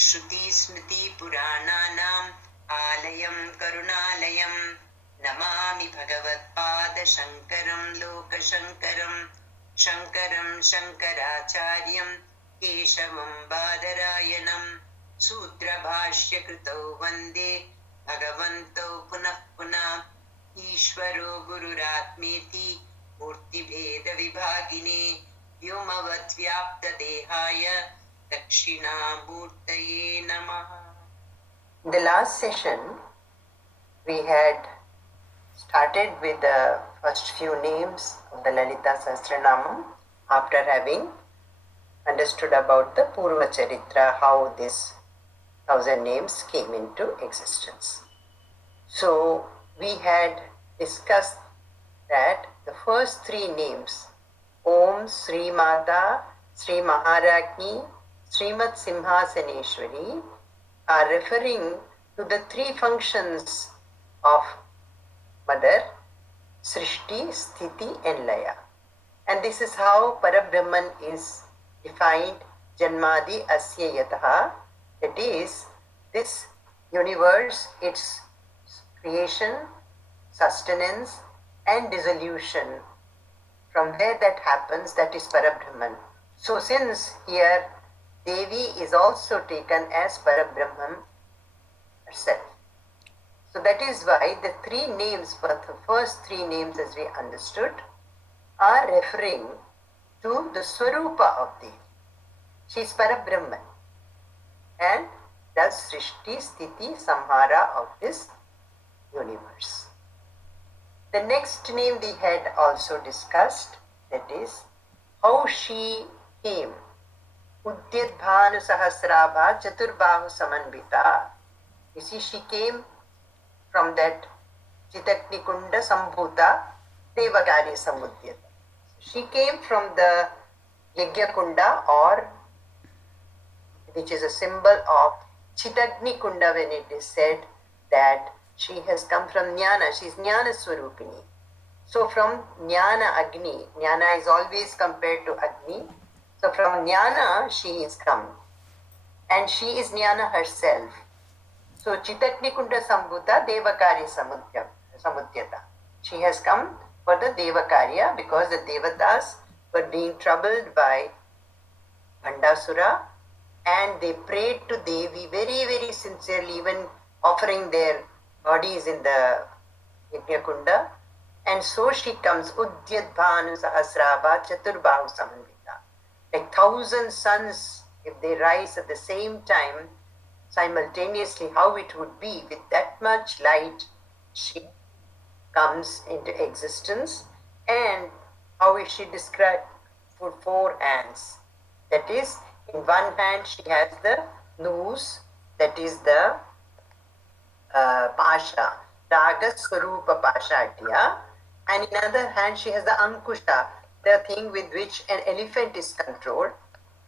श्रुतिस्मृतिपुराणानाम् आलयं करुणालयं नमामि भगवत्पादशङ्करं लोकशङ्करं शङ्करं शङ्कराचार्यं केशवं बादरायणं सूत्रभाष्यकृतौ वन्दे भगवन्तौ पुनः पुनः ईश्वरो गुरुरात्मेति मूर्तिभेदविभागिने व्योमवद्व्याप्तदेहाय दक्षिणामूर्तये नमः. The last session we had started with the first few names of the Lalita Sahasranamam after having understood about the Purva Charitra, how these 1000 names came into existence. So we had discussed that the first three names, Om, Sri Mata, Sri Maharajni, Srimat Simhasaneshwari, are referring to the three functions of Mother, Srishti, Sthiti and Laya. And this is how Parabrahman is defined, Janmadi Asya Yataha. That is, this universe, its creation, sustenance and dissolution, from where that happens, that is Parabrahman. So since here Devi is also taken as Parabrahman herself. So that is why the three names, for the first three names as we understood, are referring to the Swarupa of Devi. She is Parabrahman and does Srishti, Sthiti, Samhara of this universe. The next name we had also discussed, that is how she came. Udyadbhanu Sahasrabha Chaturbahu Samanvita. You see, she came from that Chitaknikunda Sambhuta Devagari Samudyata. She came from the Yagyakunda, or which is a symbol of Chitaknikunda, when it is said that she has come from Jnana. She is Jnana Swarupini. So from Jnana Agni, Jnana is always compared to Agni. So from Jnana she is come, and she is Jnana herself. So Chitaknikunda Sambhuta Devakari Samudyata. She has come for the Devakarya because the Devatas were being troubled by Bhandasura, and they prayed to Devi very, very sincerely, even offering their bodies in the Yagyakunda. And so she comes, Udyadbhanu Sahasrabha Chaturbahu Samanvita. Like 1,000 suns, if they rise at the same time, simultaneously, how it would be with that much light, she comes into existence. And how is she described? For 4 hands. That is, in one hand she has the noose, that is the Pasha, Raga Swarupa Pashatya, and in other hand she has the Ankusha, the thing with which an elephant is controlled,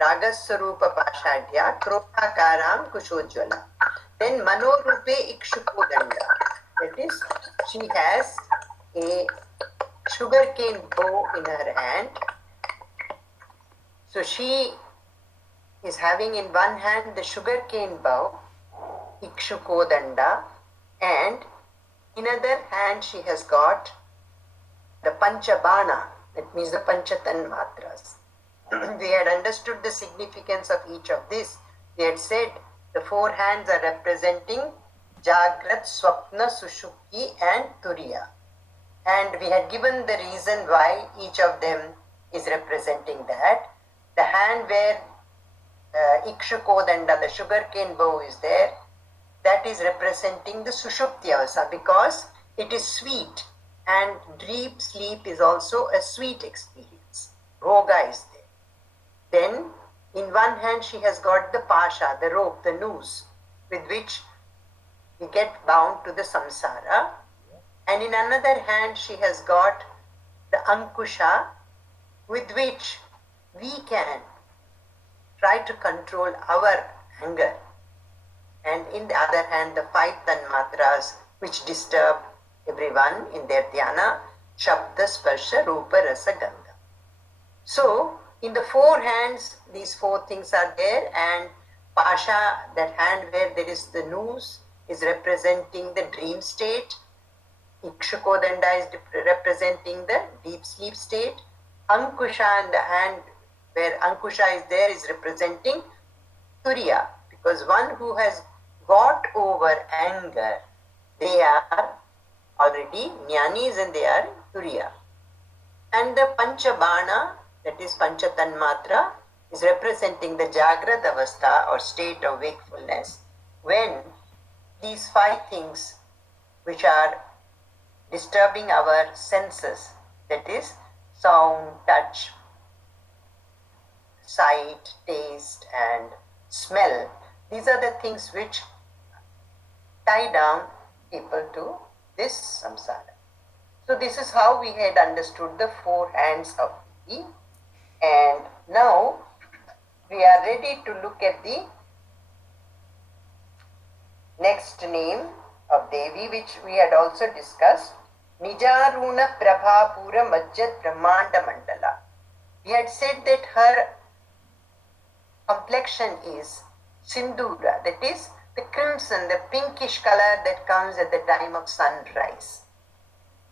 Raga Swarupa Pashatya, Krodhakaram Kushojwala. Then Manorupe Ikshupodanda, that is, she has a sugarcane bow in her hand. So she is having in one hand the sugarcane bow, Ikshukodanda, and in other hand she has got the Panchabana, that means the Panchatan Matras. We had understood the significance of each of this. We had said the 4 hands are representing Jagrat, Swapna, Sushupti and Turiya. And we had given the reason why each of them is representing that. The hand where Ikshukodanda, the sugarcane bow, is there, that is representing the Sushupti Avasa, because it is sweet, and deep sleep is also a sweet experience. Roga is there. Then in one hand she has got the Pasha, the rope, the noose, with which we get bound to the samsara, and in another hand she has got the Ankusha, with which we can try to control our anger, and in the other hand the 5 tanmatras which disturb everyone in their dhyana, Shabda, Sparsha, Rupa, Rasa, Gandha. So in the 4 hands these 4 things are there, and Pasha, that hand where there is the noose, is representing the dream state. Ikshukodanda is representing the deep sleep state. Ankusha, and the hand where Ankusha is there, is representing Turiya, because one who has got over anger, they are already jnanis and they are Turiya. And the Panchabana, that is Panchatanmatra, is representing the Jagrat Avastha or state of wakefulness, when these five things which are disturbing our senses, that is sound, touch, sight, taste and smell, these are the things which tie down people to this samsara. So this is how we had understood the four hands of Devi, and now we are ready to look at the next name of Devi, which we had also discussed, Nijaruna Prabhapura Majjat Brahmanda Mandala. We had said that her complexion is Sindura, that is the crimson, the pinkish color that comes at the time of sunrise.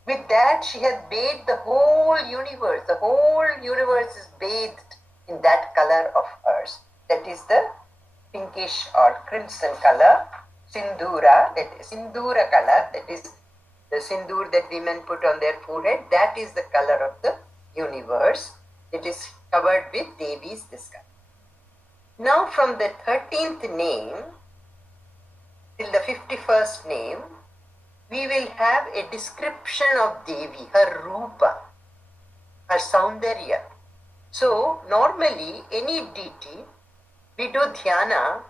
With that, she has bathed the whole universe. The whole universe is bathed in that color of hers. That is the pinkish or crimson color, Sindura, that is Sindura color, that is the sindur that women put on their forehead. That is the color of the universe. It is covered with Devi's this color. Now from the 13th name till the 51st name, we will have a description of Devi, her Rupa, her Saundarya. So normally any deity, we do dhyana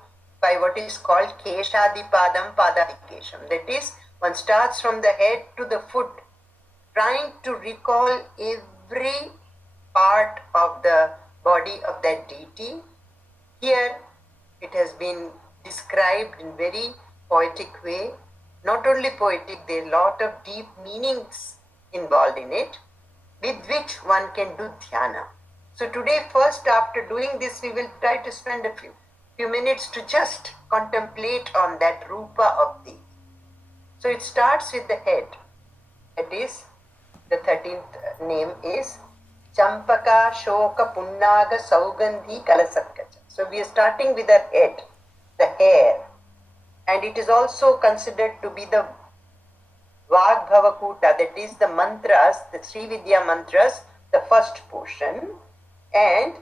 by what is called Keshadipadam Padahikesham. That is, one starts from the head to the foot, trying to recall every part of the body of that deity. Here it has been described in very poetic way. Not only poetic, there are a lot of deep meanings involved in it, with which one can do dhyana. So today, first after doing this, we will try to spend a few minutes to just contemplate on that Rupa of Devi. So it starts with the head. That is, the 13th name is Champaka Shoka Punnaga Saugandhi Kalasatkacha. So we are starting with her head, the hair. And it is also considered to be the Vagbhavakuta, that is the mantras, the Srividya mantras, the first portion. And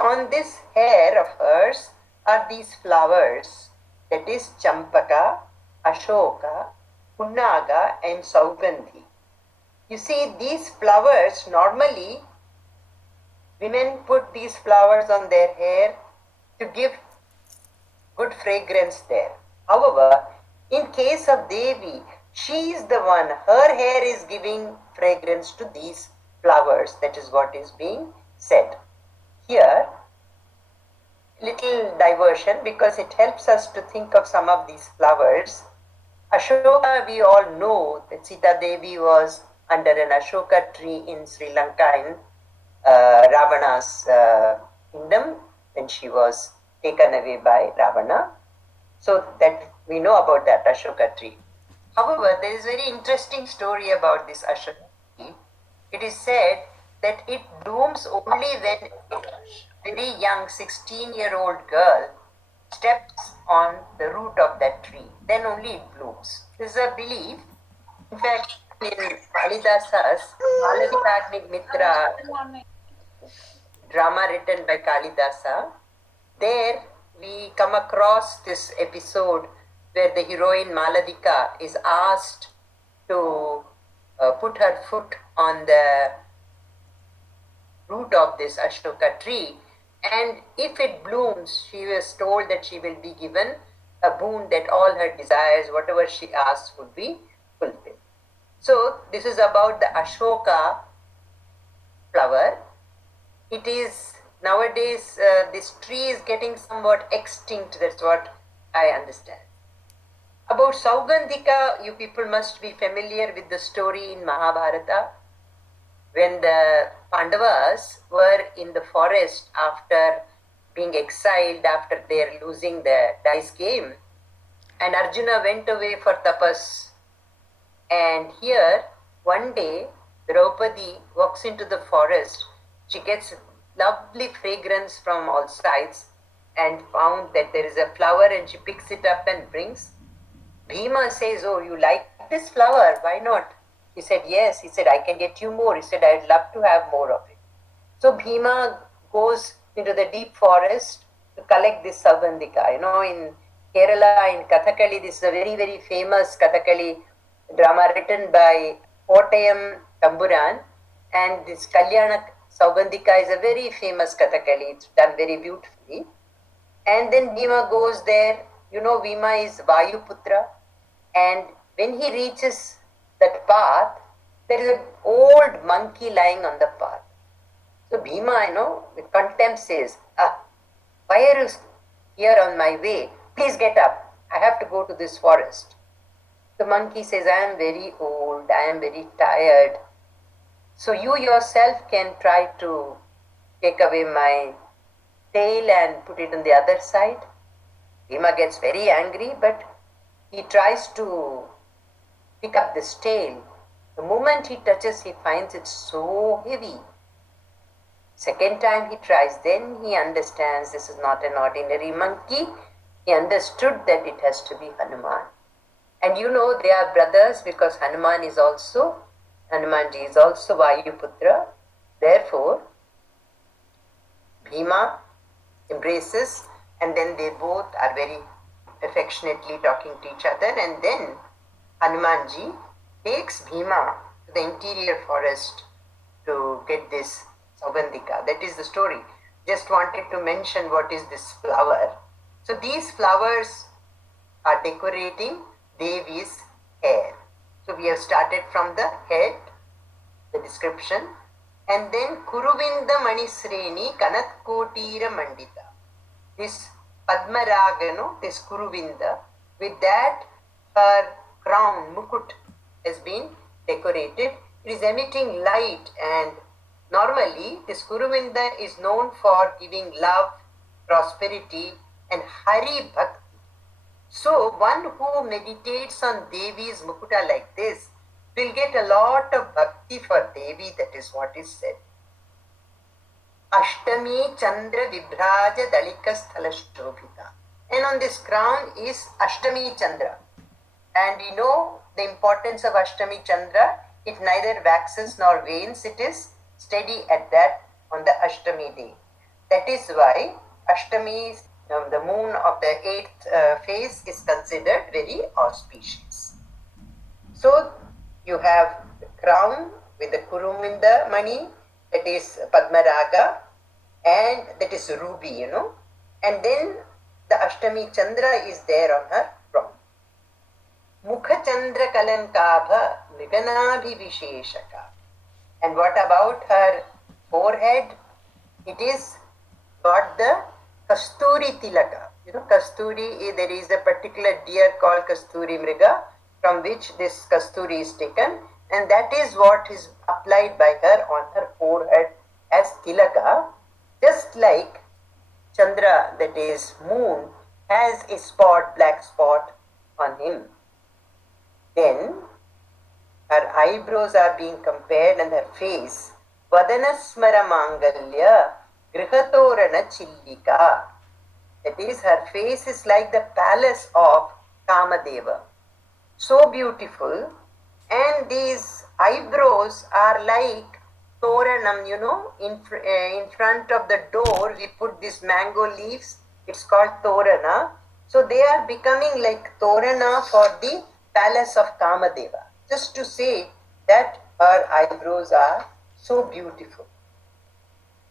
on this hair of hers are these flowers, that is Champaka, Ashoka, Punnaga and Saugandhi. You see, these flowers, normally women put these flowers on their hair to give good fragrance there. However, in case of Devi, she is the one, her hair is giving fragrance to these flowers. That is what is being said. Here, little diversion, because it helps us to think of some of these flowers. Ashoka, we all know that Sita Devi was under an Ashoka tree in Sri Lanka in Ravana's kingdom when she was taken away by Ravana. So that we know about that Ashoka tree. However, there is a very interesting story about this Ashoka tree. It is said that it blooms only when a very young 16-year-old girl steps on the root of that tree. Then only it blooms. This is a belief. In fact, in Kalidasa's Malavika Mitra drama written by Kalidasa, there we come across this episode where the heroine Maladika is asked to put her foot on the root of this Ashoka tree, and if it blooms, she was told that she will be given a boon, that all her desires, whatever she asks, would be fulfilled. So this is about the Ashoka flower. It is nowadays, this tree is getting somewhat extinct, that's what I understand. About Saugandhika, you people must be familiar with the story in Mahabharata, when the Pandavas were in the forest after being exiled after their losing the dice game. And Arjuna went away for tapas. And here, one day, Draupadi walks into the forest. She gets lovely fragrance from all sides and found that there is a flower, and she picks it up and brings. Bhima says, "Oh, you like this flower? Why not?" He said, "Yes." He said, "I can get you more." He said, "I'd love to have more of it." So Bhima goes into the deep forest to collect this Saugandhika. In Kerala, in Kathakali, this is a very, very famous Kathakali drama written by Kottayam Tamburan. And this Kalyana Saugandhika is a very famous Kathakali. It's done very beautifully. And then Bhima goes there. Bhima is Vayuputra. And when he reaches that path, there is an old monkey lying on the path. So Bhima, with contempt says, "Why are you here on my way? Please get up. I have to go to this forest." The monkey says, "I am very old. I am very tired. So you yourself can try to take away my tail and put it on the other side." Bhima gets very angry, but he tries to pick up this tail. The moment he touches, he finds it so heavy. Second time he tries, then he understands this is not an ordinary monkey. He understood that it has to be Hanuman. And they are brothers because Hanumanji is also Vayuputra. Therefore, Bhima embraces, and then they both are very affectionately talking to each other. And then Hanumanji takes Bhima to the interior forest to get this Saugandhika. That is the story. Just wanted to mention what is this flower. So these flowers are decorating Devi's hair. So we have started from the head, the description, and then Kuruvinda Manisreni Kanatkotira Mandita. This Padmaragano, this Kuruvinda, with that her crown, mukut, has been decorated. It is emitting light, and normally this Kuruvinda is known for giving love, prosperity and Hari Bhakti. So one who meditates on Devi's mukuta like this will get a lot of bhakti for Devi. That is what is said. Ashtami Chandra Vibhraja Dalika Sthala Shobhita. And on this crown is Ashtami Chandra. And we know the importance of Ashtami Chandra. It neither waxes nor wanes. It is steady at that on the Ashtami day. That is why Ashtami, the moon of the 8th phase, is considered very auspicious. So you have the crown with the Kuruminda Mani, that is Padmaraga, and that is ruby, and then the Ashtami Chandra is there on her crown. Mukha Chandra Kalankabha Mriganabhi Visheshaka. And what about her forehead? It is got the Kasturi Tilaka. Kasturi, there is a particular deer called Kasturi Mriga from which this Kasturi is taken, and that is what is applied by her on her forehead as Tilaka, just like Chandra, that is moon, has a spot, black spot on him. Then her eyebrows are being compared and her face. Vadanasmara Mangalya Grihatorana Chillika. That is, her face is like the palace of Kamadeva. So beautiful. And these eyebrows are like Toranam, in front of the door we put these mango leaves. It's called Torana. So they are becoming like Torana for the palace of Kamadeva. Just to say that her eyebrows are so beautiful.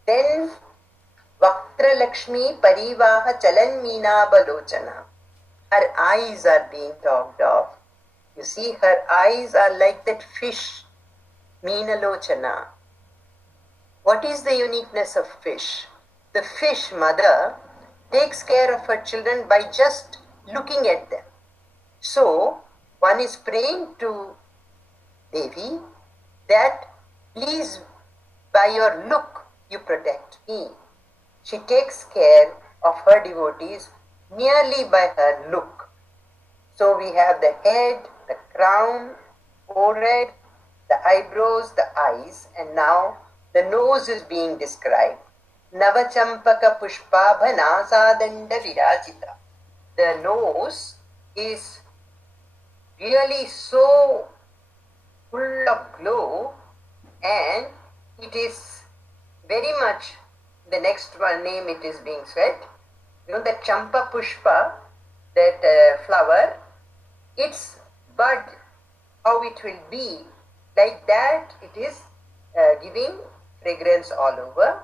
Then Vaktra Lakshmi Parivaha Chalan Meena Balochana. Her eyes are being talked of. You see, her eyes are like that fish, Meenalochana. What is the uniqueness of fish? The fish mother takes care of her children by just looking at them. So, one is praying to Devi that please, by your look, you protect me. She takes care of her devotees merely by her look. So we have the head, the crown, forehead, the eyebrows, the eyes, and now the nose is being described. Navachampaka pushpabha nasadanda virajita. The nose is really so full of glow, and it is very much, the next one name it is being said, the champa pushpa, that flower, its bud, how it will be, like that it is giving fragrance all over.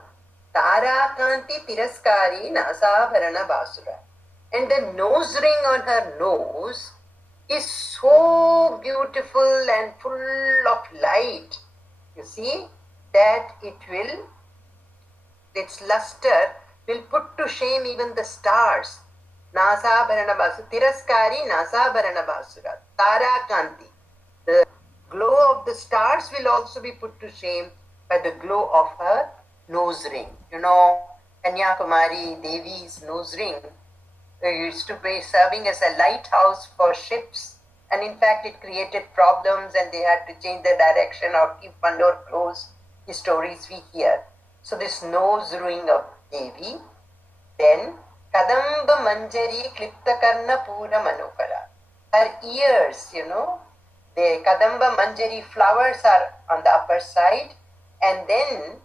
Tara kanti tiraskari nasabharana basura. And the nose ring on her nose is so beautiful and full of light. You see that its luster will put to shame even the stars. Nasabharana basura, tiraskari nasabharana basura, tara kanti. The glow of the stars will also be put to shame by the glow of her nose ring. Kanyakumari Devi's nose ring used to be serving as a lighthouse for ships, and in fact it created problems and they had to change the direction or keep one door closed. The stories we hear. So this nose ring of Devi. Then Kadamba Manjari Kliptakarna Pura Manokara. Her ears, the Kadamba Manjari flowers are on the upper side, and then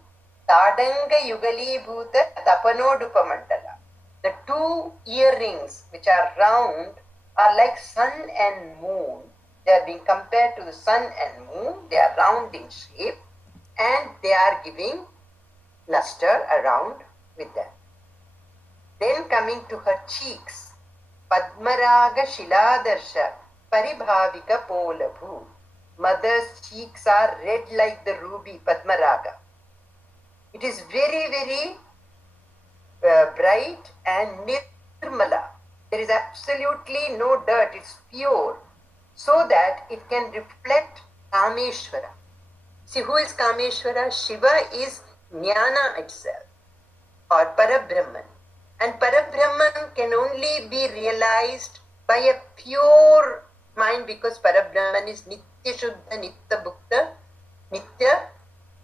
Tadanga Yugali Bhuta Tapanodupa Mandala. The two earrings which are round are like sun and moon. They are being compared to the sun and moon. They are round in shape and they are giving luster around with them. Then coming to her cheeks, Padmaraga Shiladarsha Paribhavika Polabhu. Mother's cheeks are red like the ruby Padmaraga. It is very, very bright and nirmala. There is absolutely no dirt, it's pure, so that it can reflect Kameshwara. See, who is Kameshwara? Shiva is Jnana itself, or Parabrahman. And Parabrahman can only be realized by a pure mind, because Parabrahman is Nitya Shuddha Nitya Bhukta, Nitya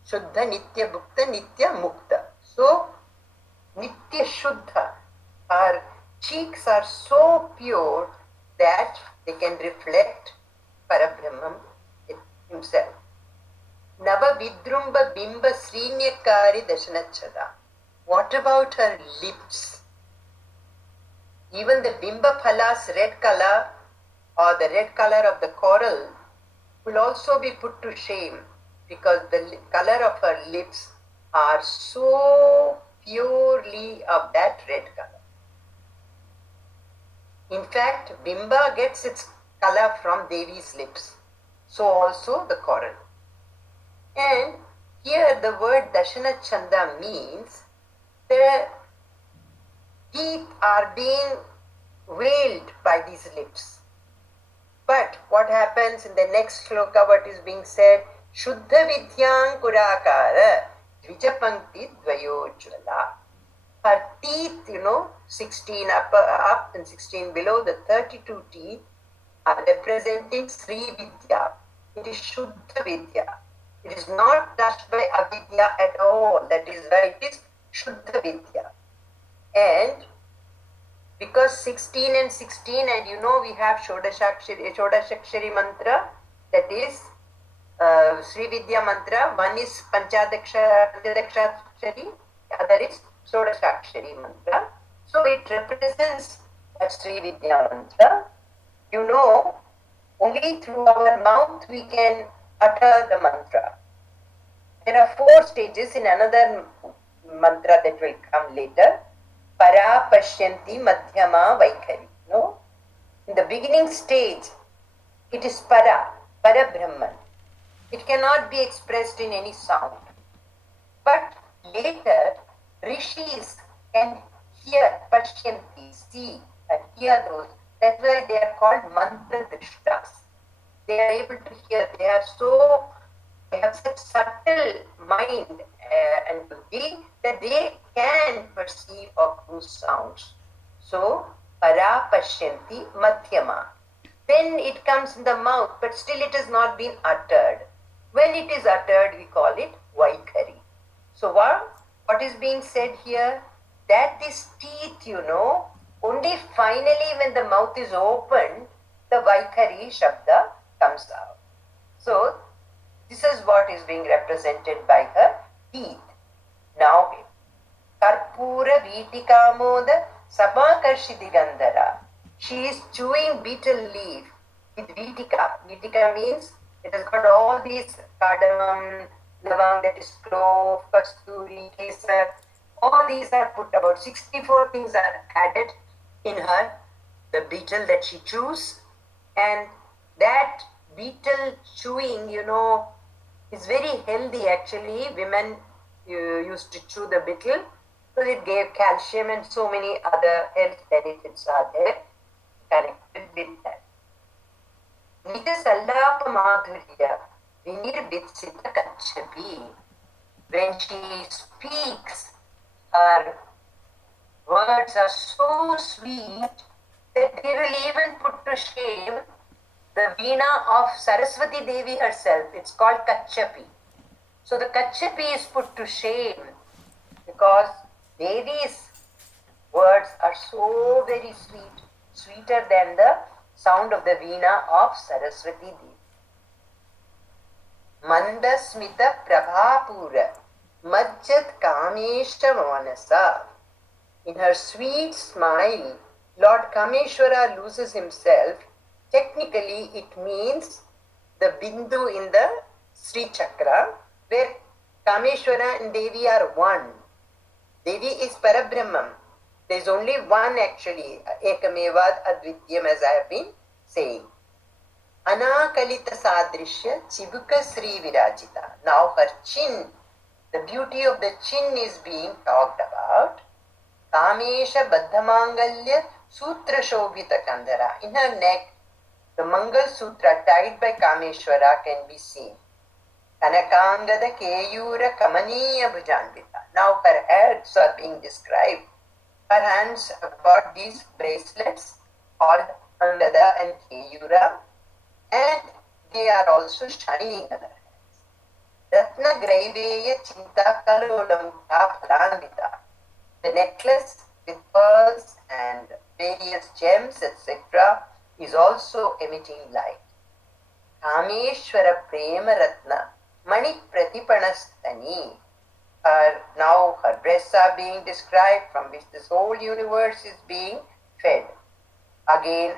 Shuddha Nitya Bhukta, Nitya Mukta. So, Nitya Shuddha, our cheeks are so pure that they can reflect Parabrahman himself. Nava Vidrumba Bimba Srinyakari Dashanachada. What about her lips? Even the Bimba Phala's red color, or the red color of the coral, will also be put to shame, because the color of her lips are so purely of that red color. In fact, Bimba gets its color from Devi's lips. So also the coral. And here the word Dashana Chanda means the teeth are being veiled by these lips. But what happens in the next shloka, what is being said? Shuddha Vidyang Kurakara Dvijapankti Dvayojvala. Her teeth, 16 up and 16 below, the 32 teeth are representing Sri Vidya. It is Shuddha Vidya. It is not touched by avidya at all. That is why it is Shuddha Vidya. And because 16 and 16, and we have Shodashakshari mantra, that is Sri Vidya mantra. One is Panchadakshari, the other is Shodashakshari mantra. So it represents that Sri Vidya mantra. Only through our mouth we can utter the mantra. There are 4 stages in another mantra that will come later. Para Pashyanti Madhyama Vaikhari. In the beginning stage, it is Para Brahman. It cannot be expressed in any sound. But later, Rishis can hear, Pashyanti, see, and hear those. That's why they are called Mantra Drishtas. They are able to hear. They have such subtle mind and to be that they can perceive of those sounds. So, para pashyanti madhyama. When it comes in the mouth, but still it has not been uttered. When it is uttered, we call it vaikhari. So what is being said here? That this teeth, only finally when the mouth is opened, the vaikhari shabda comes out. So this is what is being represented by her teeth. Now, Karpura Vitikamoda Sabakarshiti Gandhara. She is chewing betel leaf with Vitika. Vitika means it has got all these cardamom, lavang, that is clove, kasturi, kesar. All these are put, about 64 things are added in her, the betel that she chews. And that betel chewing, is very healthy actually. Women used to chew the betel because it gave calcium and so many other health benefits are there connected with that. Nija sallapa madhurya vinirbitsita kachapi. When she speaks, her words are so sweet that they will even put to shame the veena of Saraswati Devi herself. It's called Kachapi. So the Kachapi is put to shame because Devi's words are so very sweet, sweeter than the sound of the veena of Saraswati Devi. Mandasmita Prabhapura Majjat Kamesha Manasa. In her sweet smile, Lord Kameshwara loses himself. Technically, it means the bindu in the Sri Chakra, where Kameshwara and Devi are one. Devi is Parabrahman. There is only one actually, Ekamevad Advityam, as I have been saying. Anakalita Sadrishya Chibuka Sri Virajita. Now her chin, the beauty of the chin is being talked about. Kamesha Baddhamangalya Sutra Shobhita Kandhara. In her neck, the Mangal Sutra tied by Kameshwara can be seen. Kanakangada Keyura Kamaniya Bhujanvita. Now her hands are being described. Her hands have got these bracelets called Angada and Keyura, and they are also shining on her hands. Ratna Graiveya Chinta Kalolam Phalanvita. The necklace with pearls and various gems, etc., is also emitting light. Kameshwara Prema Ratna Mani Pratipanastani. Now her breasts are being described, from which this whole universe is being fed. Again,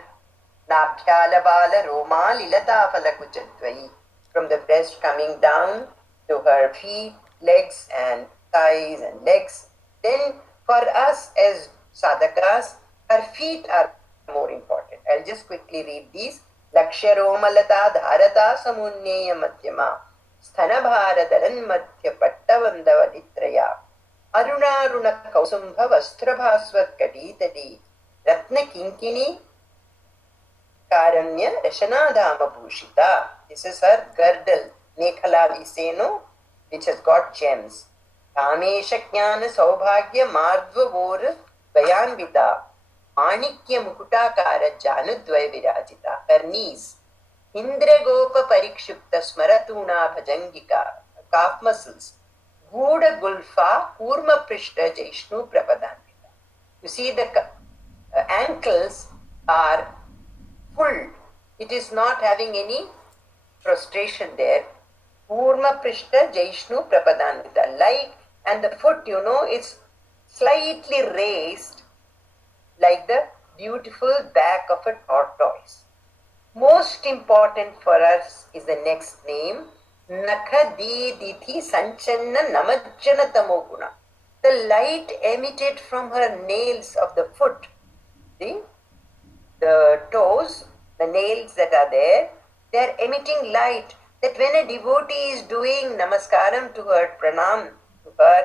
Nabhyalavala Roma Lilata Falakuchatvai. From the breast coming down to her feet, legs and thighs and legs. Then for us as sadhakas, her feet are more important. I'll just quickly read these. Lakshya Romalata Dharata Samunneya Madhyama Sthanabharadaran Madhya Pattavandava Litraya Arunaruna Kausambha Vastrabhasvat Kaditadi Ratna Kinkini Karanya Rashanadama Bhushita. This is her girdle, Mekhala Viseno, which has got gems. Kamesha Jnana Saubhagya Mardva Vor Vayanvita Manikya Mukutakara Janudvai Virajita. Her knees. Indra Gopa Parikshupta Smaratuna Bhajangika. Calf muscles. Guda Gulfa Kurma Prishta Jaishnu Prapadandita. You see the ankles are full. It is not having any prostration there. Kurma Prishta Jaishnu Prapadandita. Like, and the foot, is slightly raised like the beautiful back of a tortoise. Most important for us is the next name, Nakha Dithi Sanchanna Namajjana Tamoguna. The light emitted from her nails of the foot, the toes, the nails that are there, they are emitting light. That when a devotee is doing namaskaram to her, pranam to her,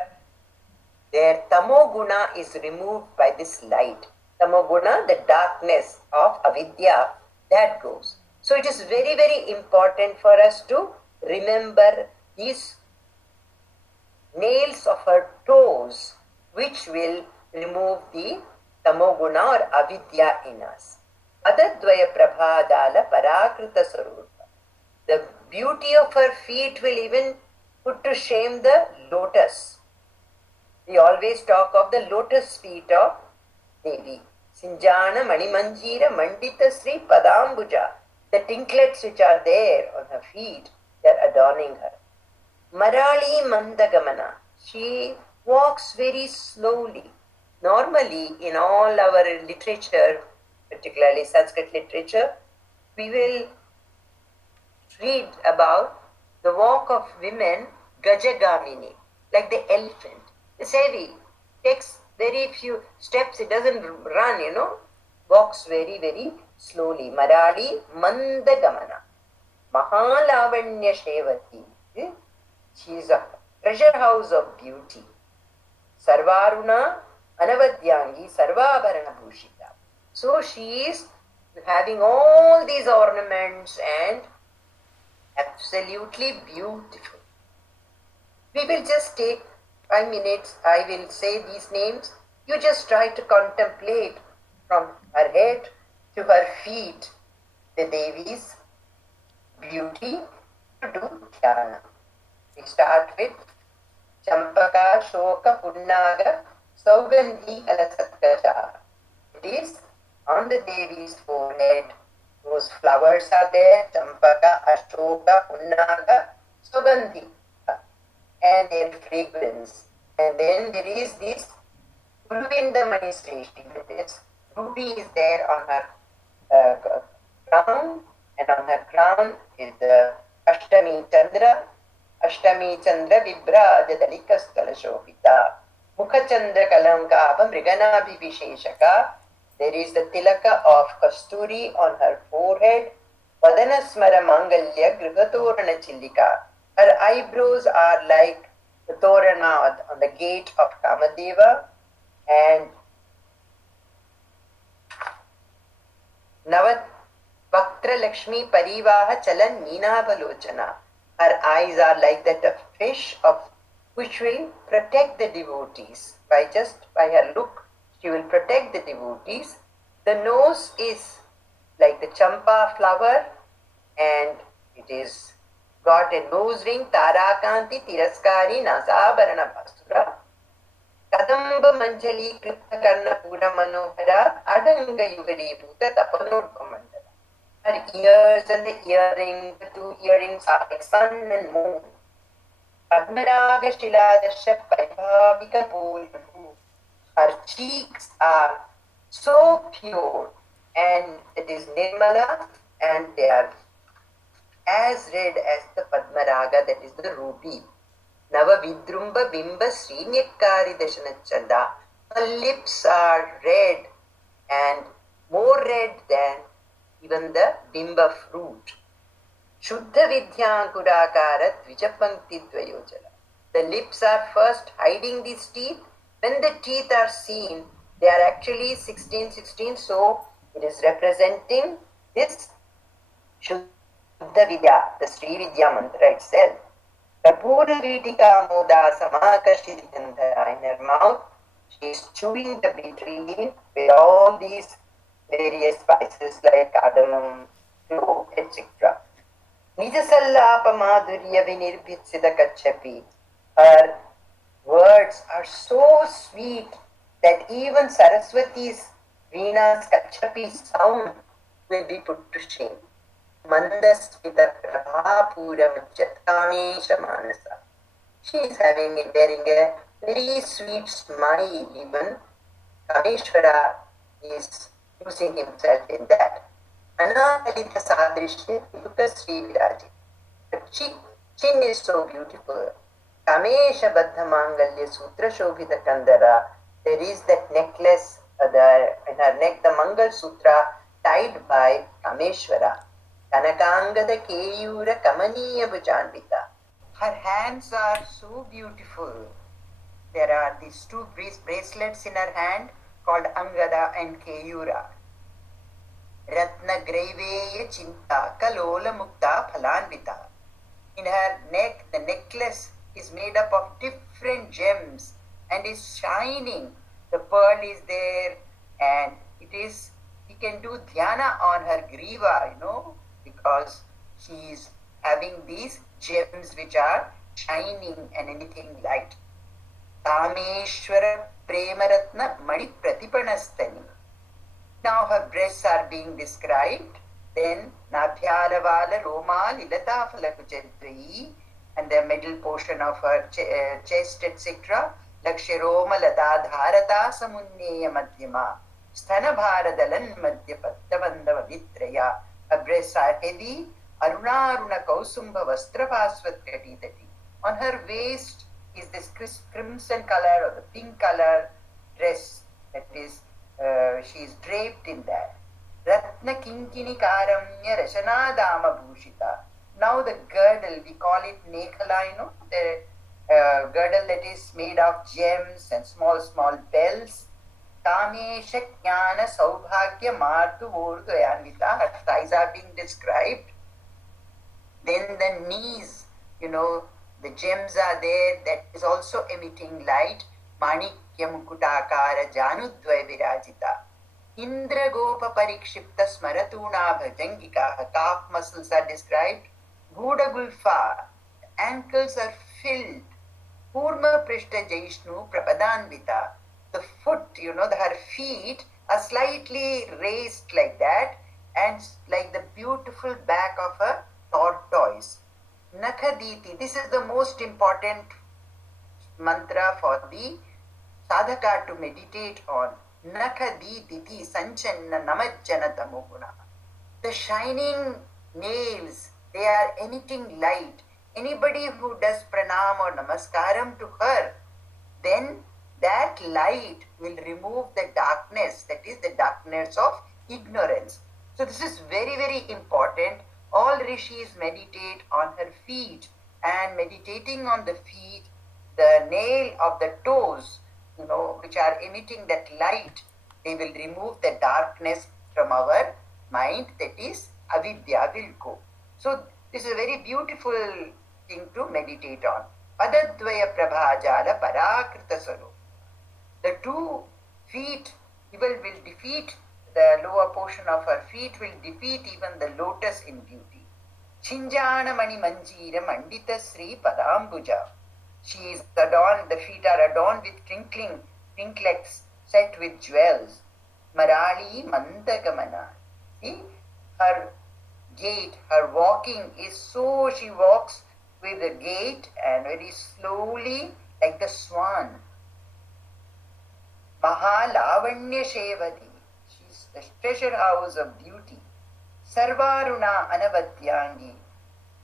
their tamoguna is removed by this light. Tamoguna, the darkness of avidya, that goes. So it is very, very important for us to remember these nails of her toes, which will remove the tamoguna or avidya in us. Adadvaya prabhadala parakrita sarupa. The beauty of her feet will even put to shame the lotus. We always talk of the lotus feet of Devi. Sinjana Manimanjira Mandita Sri Padambuja. The tinklets which are there on her feet, they are adorning her. Marali Mandagamana. She walks very slowly. Normally, in all our literature, particularly Sanskrit literature, we will read about the walk of women, Gajagamini, like the elephant. It's heavy, takes very few steps, it doesn't run, walks very, very slowly. Marali Mandagamana. Mahalavanya Shevati. She is a treasure house of beauty. Sarvaruna Anavadyangi Sarvabharana Bhushita. So she is having all these ornaments and absolutely beautiful. We will just take 5 minutes. I will say these names. You just try to contemplate from her head to her feet the Devi's beauty to do dhyana. We start with Champaka Shoka Punnaga Saugandhi Kalasatkaja. It is on the Devi's forehead. Those flowers are there, Champaka, Ashoka, Punnaga, Saugandhi, and their fragrance. And then there is this Urvindamani Srishti, that is, ruby is there on her crown, and on her crown is the Ashtami Chandra Vibra Dalika Skalashobhita, Mukha Chandra Kalankava Mriganabhi Visheshaka. There is the tilaka of Kasturi on her forehead, Vadanasmara Mangalya Grihatorana Chillika. Her eyebrows are like the Torana on the gate of Kamadeva, and Navat Vaktra Lakshmi Parivaha Chalan Neenavalochana. Her eyes are like that of fish, which will protect the devotees. By her look, she will protect the devotees. The nose is like the champa flower, and it is got a nose ring, Tarakanti Tiraskari Nasabarana Basura. Kadamba Manjali Krita Karna Pura Manohara Adanga Yugari Bhuta Tapanurkamandala. Her ears and the earring, the 2 earrings are like sun and moon. Padmaraga Shiladasha Paribhavika Purvu. Her cheeks are so pure, and it is Nirmala, and they are as red as the Padmaraga, that is the ruby. Nava Vidrumba Bimba Srinyakari Dashanachanda. Her lips are red, and more red than even the Bimba fruit. Shuddha Vidyankurakarat Vijapankti Dvayojala. The lips are first hiding these teeth. When the teeth are seen, they are actually 16, so it is representing this Shuddha Vidya, the Sri Vidya mantra itself. Kapura Vitika Moda Samakashidandhara. In her mouth, she is chewing the betel with all these various spices like cardamom, clove, etc. Nijasallapa Madhurya Vinirbhitsida Kachapi. Her words are so sweet that even Saraswati's Veena's Kachapi sound will be put to shame. Mandasvita Prabhapura Majjatkamesha Manasa. She is wearing a very sweet smile. Even Kameshwara is using himself in that. Anakalita Sadrishya Yuka Sri Viraji. Her chin is so beautiful. Kamesha Baddha Mangalya Sutra Shobhita Kandara. There is that necklace in her neck, the Mangal Sutra tied by Kameshwara. Kanakangada Keyura Kamaniya Bhujanvita. Her hands are so beautiful. There are these 2 bracelets in her hand called Angada and Keyura. Ratna Graiveya Chinta Kalola Mukta Phalanvita. In her neck, the necklace is made up of different gems and is shining. The pearl is there, and he can do dhyana on her griva, because she is having these gems which are shining and emitting light. Kameshwara Premaratna Mani Pratipanastani. Now her breasts are being described. Then Nabhyalavala Roma Lilata Falakuchadri, and the middle portion of her chest, etc. Lakshiroma Lata Dharata Samunneya Madhyama Sthana Bharadalan Madhya Pattavandava Vitraya. Her breasts are heavy. Aruna Aruna Kausumba Vastra Pasvat Katitati. On her waist is this crimson color or the pink color dress, that is, she is draped in that. Ratna Kinkini Karamya Rashana Dama Bhushita. Now the girdle, we call it Nekhala, the girdle that is made of gems and small bells. Kamesha Jnana Saubhagya Martu Urdu Anvita. Her thighs are being described. Then the knees, the gems are there, that is also emitting light. Manikya Mukutakara Janudvaya Virajita. Indra Gopa Parikshipta Smaratuna Bhajangika. Her calf muscles are described. Guda Gulfa, ankles are filled. Purma Prishta Jaishnu Prapadanvita. The foot, her feet are slightly raised like that, and like the beautiful back of a tortoise. Nakhaditi, this is the most important mantra for the sadhaka to meditate on. Nakhaditi Sanchanna Namajjana Tamoguna. The shining nails, they are emitting light. Anybody who does pranam or namaskaram to her, then that light will remove the darkness, that is the darkness of ignorance. So this is very, very important. All rishis meditate on her feet, and meditating on the feet, the nail of the toes, which are emitting that light, they will remove the darkness from our mind, that is avidya will go. So this is a very beautiful thing to meditate on. Padadvaya Prabhajala Parakrita Saru. The two feet will defeat, the lower portion of her feet will defeat even the lotus in beauty. Chinjana Mani Manjira Mandita Sri Padambuja. She is adorned, the feet are adorned with trinklets set with jewels. Marali Mandagamana. See, her gait, her walking is so, she walks with a gait and very slowly like the swan. Mahalavanya Shevadi. She is the treasure house of beauty. Sarvaruna Anavadyangi.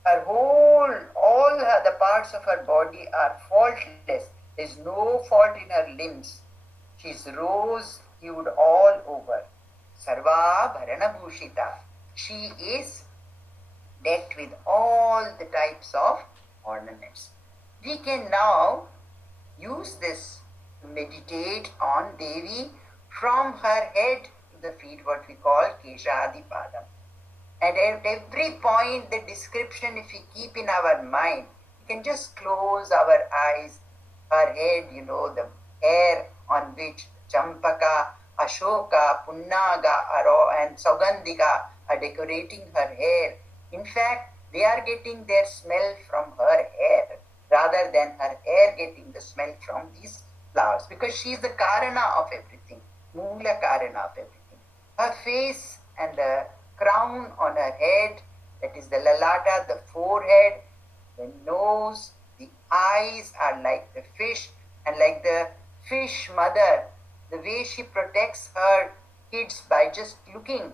Her all the parts of her body are faultless. There is no fault in her limbs. She is rose-hued all over. Sarva Bharana Bhushita. She is decked with all the types of ornaments. We can now use this to meditate on Devi from her head to the feet, what we call Keshadipadam. And at every point, the description, if we keep in our mind, we can just close our eyes, her head, the hair on which Champaka, Ashoka, Punnaga, and Saugandhika are decorating her hair. In fact, they are getting their smell from her hair rather than her hair getting the smell from these flowers, because she is the Karana of everything, Mula Karana of everything. Her face and the crown on her head, that is the lalata, the forehead, the nose, the eyes are like the fish, and like the fish mother, the way she protects her kids by just looking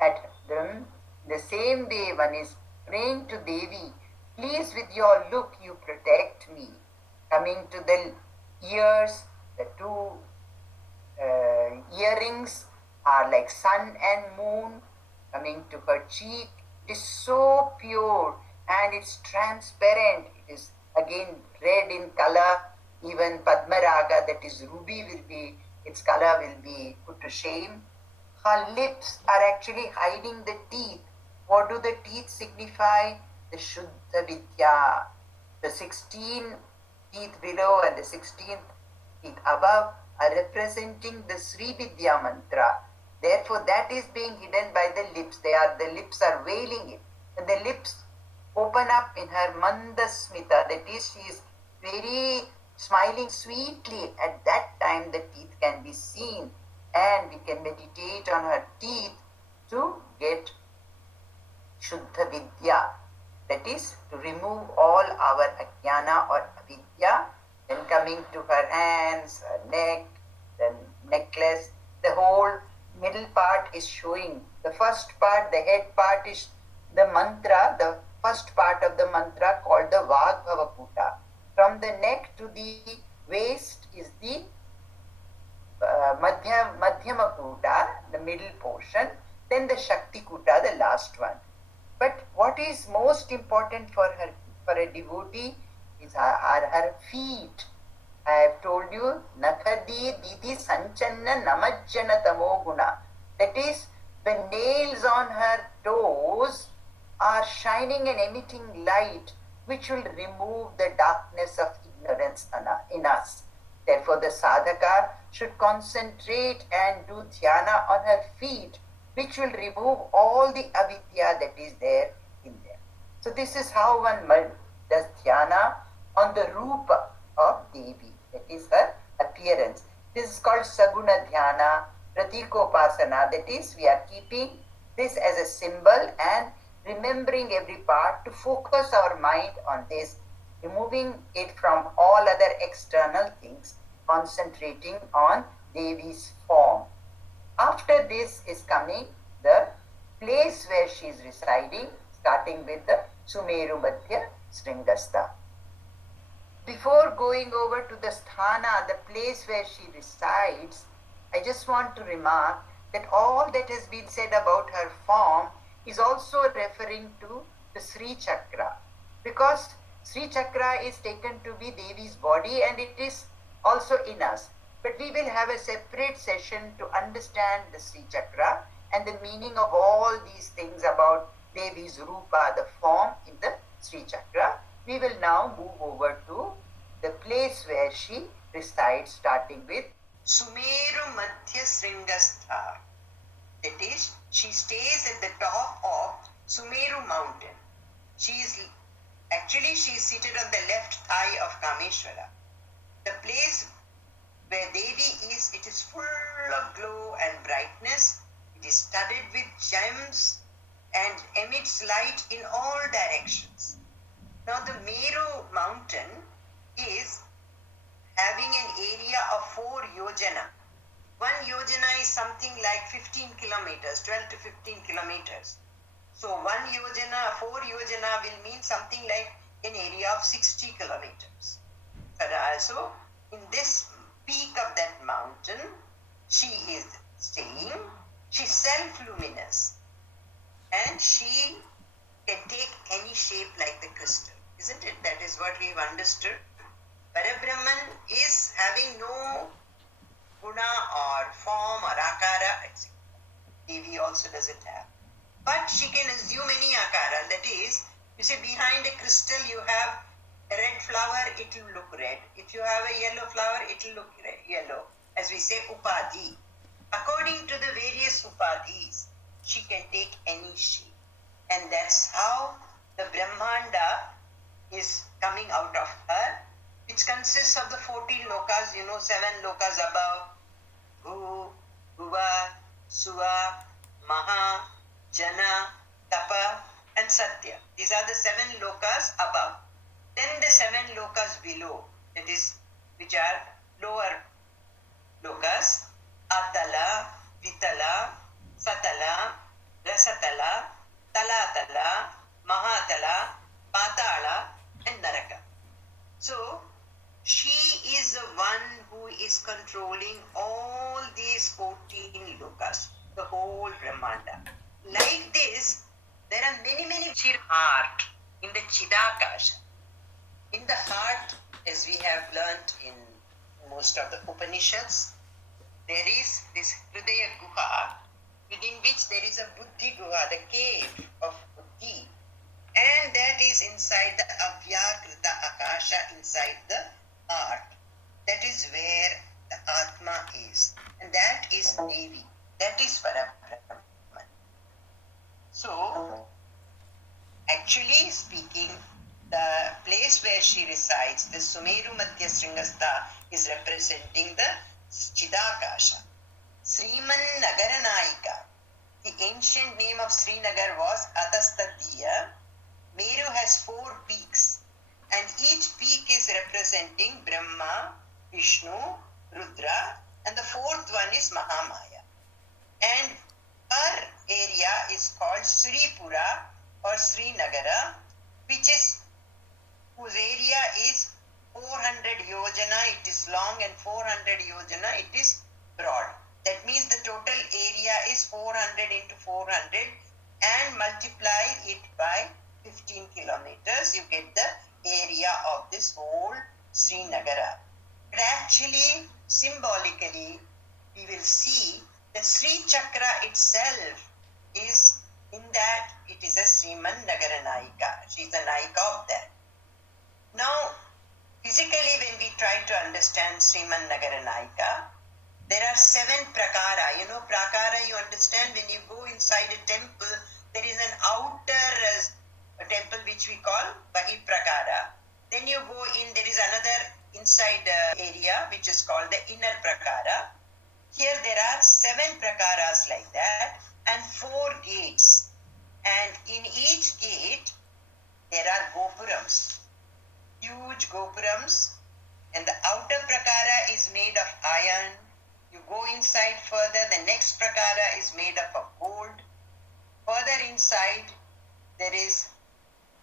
at them, the same way one is praying to Devi, please with your look you protect me. Coming to the ears, the two earrings are like sun and moon. Coming to her cheek, it is so pure and it's transparent. It is again red in color. Even Padmaraga, that is ruby, its color will be put to shame. Her lips are actually hiding the teeth. What do the teeth signify? The Shuddha Vidya, the 16 teeth below and the 16th teeth above are representing the Sri Vidya mantra. Therefore, that is being hidden by the lips. The lips are veiling it. And the lips open up in her mandasmita. That is, she is very smiling sweetly. At that time, the teeth can be seen. And we can meditate on her teeth to get Shuddha Vidya. That is, to remove all our ajnana or avidya. Then coming to her hands, her neck, the necklace, the whole middle part is showing. The first part, the head part is the mantra, the first part of the mantra called the Vagbhavakuta. From the neck to the waist is the Madhyama Kuta, the middle portion, then the Shakti Kuta, the last one. But what is most important for a devotee are her feet. I have told you, Nakhadi Didi Sanchanna Namajjana Tamo Guna. That is, the nails on her toes are shining and emitting light, which will remove the darkness of ignorance in us. Therefore, the sadhaka should concentrate and do dhyana on her feet, which will remove all the avidya that is there in them. So this is how one does dhyana on the rupa of Devi, that is her appearance. This is called saguna dhyana, pratikopasana, that is, we are keeping this as a symbol and remembering every part to focus our mind on this, removing it from all other external things, concentrating on Devi's form. After this is coming the place where she is residing, starting with the Sumeru Madhya Sringastha. Before going over to the sthana, the place where she resides, I just want to remark that all that has been said about her form is also referring to the Sri Chakra, because Sri Chakra is taken to be Devi's body and it is also in us. But we will have a separate session to understand the Sri Chakra and the meaning of all these things about Devi's Rupa, the form in the Sri Chakra. We will now move over to the place where she resides, starting with Sumeru Madhya Sringastha. That is, she stays at the top of Sumeru mountain. She is seated on the left thigh of Kameshwara. The place where Devi is, it is full of glow and brightness. It is studded with gems and emits light in all directions. Now the Meru mountain is having an area of 4 yojana. 1 yojana is something like 15 kilometers, 12 to 15 kilometers. So 4 yojana will mean something like an area of 60 kilometers. But also in this peak of that mountain, she is staying. She's self-luminous and she can take any shape like the crystal. Isn't it? That is what we've understood. Parabrahman is having no guna or form or akara, etc. Devi also doesn't have. But she can assume any akara. That is, you say behind a crystal you have a red flower, it will look red. If you have a yellow flower, it will look yellow. As we say, upadhi. According to the various upadhis, she can take any shape. And that's how the Brahmanda is coming out of her, which consists of the 14 lokas, 7 lokas above, Bhu, Bhuva, Suva, Maha, Jana, Tapa, and Satya. These are the 7 lokas above. Then the 7 lokas below, that is, which are lower lokas, Atala, Vitala, Satala, Rasatala, Talatala, Mahatala, Patala, and Naraka. So, she is the one who is controlling all these 14 lokas, the whole Brahmanda. Like this, there are many heart in the Chidakasha. In the heart, as we have learnt in most of the Upanishads, there is this Hridaya Guha, within which there is a Buddhi Guha, the cave of Buddhi. And that is inside the Avyakrita Akasha, inside the heart. That is where the Atma is. And that is Devi. That is Parabrahman. So, actually speaking, the place where she resides, the Sumeru Madhya Sringastha, is representing the Chidakasha. Sriman Nagaranayika. The ancient name of Srinagar was Atastatiya. Meru has 4 peaks, and each peak is representing Brahma, Vishnu, Rudra, and the 4th one is Mahamaya. And her area is called Sripura or Srinagara, whose area is 400 yojana, it is long, and 400 yojana, it is broad. That means the total area is 400 into 400, and multiply it by 15 kilometers, you get the area of this whole Srinagara. But actually, symbolically, we will see the Sri Chakra itself is in that it is a Sriman Nagara Nayika. She is a Nayika of that. Now, physically, when we try to understand Sriman Nagara Nayika, there are 7 prakara. You know, prakara, you understand, when you go inside a temple, there is an outer temple which we call Bahi Prakara. Then you go in, there is another inside area which is called the inner prakara. Here there are 7 prakaras like that and 4 gates. And in each gate, there are gopurams, huge gopurams. And the outer prakara is made of iron. You go inside further, the next prakara is made up of gold. Further inside, there is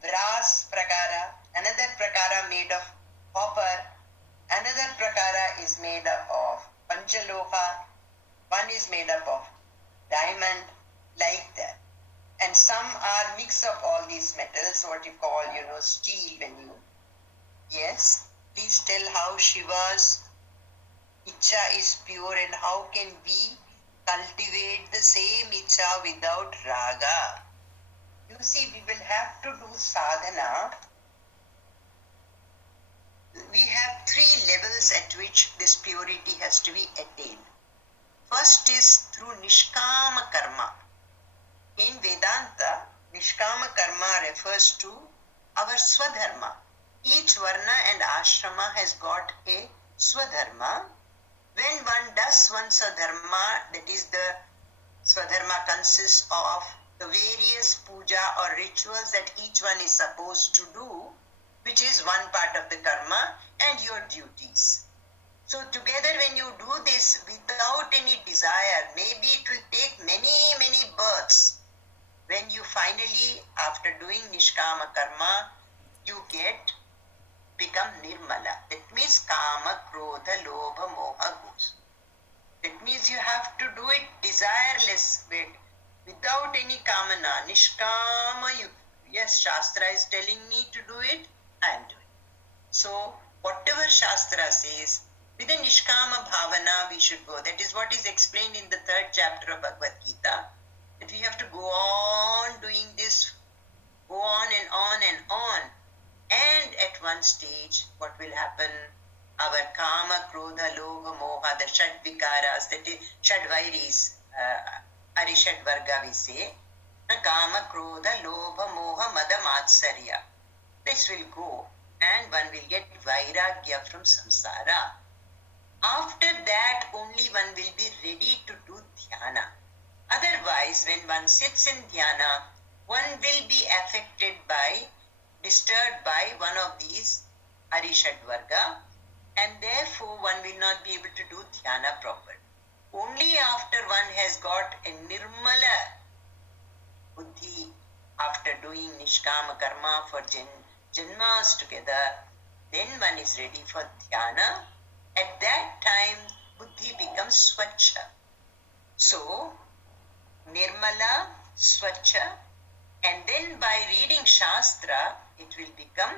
brass prakara, another prakara made of copper, another prakara is made up of panchaloha, one is made up of diamond, like that. And some are mix of all these metals, what you call, steel when you... Yes, please tell how Shiva's Icha is pure and how can we cultivate the same Icha without Raga. You see, we will have to do sadhana. We have 3 levels at which this purity has to be attained. First is through Nishkama Karma. In Vedanta, Nishkama Karma refers to our Swadharma. Each Varna and Ashrama has got a Swadharma. When one does one Swadharma, that is the Swadharma consists of the various puja or rituals that each one is supposed to do, which is one part of the karma, and your duties. So together when you do this without any desire, maybe it will take many, many births. When you finally, after doing Nishkama Karma, you become Nirmala. That means Kama, Krodha, Lobha, Moha goes. That means you have to do it desireless, without any kamana. Nishkama, yes, Shastra is telling me to do it, I am doing. So, whatever Shastra says, with a Nishkama Bhavana we should go. That is what is explained in the 3rd chapter of Bhagavad Gita. That we have to go on doing this, go on and on and on. And at one stage, what will happen? Our Kama, Krodha, Lobha, Moha, the Shad Vikaras, that is Shad Vairis, Arishad Varga we say, Kama, Krodha, Lobha, Moha, Mada, Matsarya. This will go and one will get Vairagya from samsara. After that, only one will be ready to do dhyana. Otherwise, when one sits in dhyana, one will be disturbed by one of these Arishad Varga, and therefore one will not be able to do dhyana proper. Only after one has got a nirmala buddhi, after doing Nishkama Karma for janmas together, then one is ready for dhyana. At that time, buddhi becomes swachha. So, nirmala, swachha, and then by reading Shastra, it will become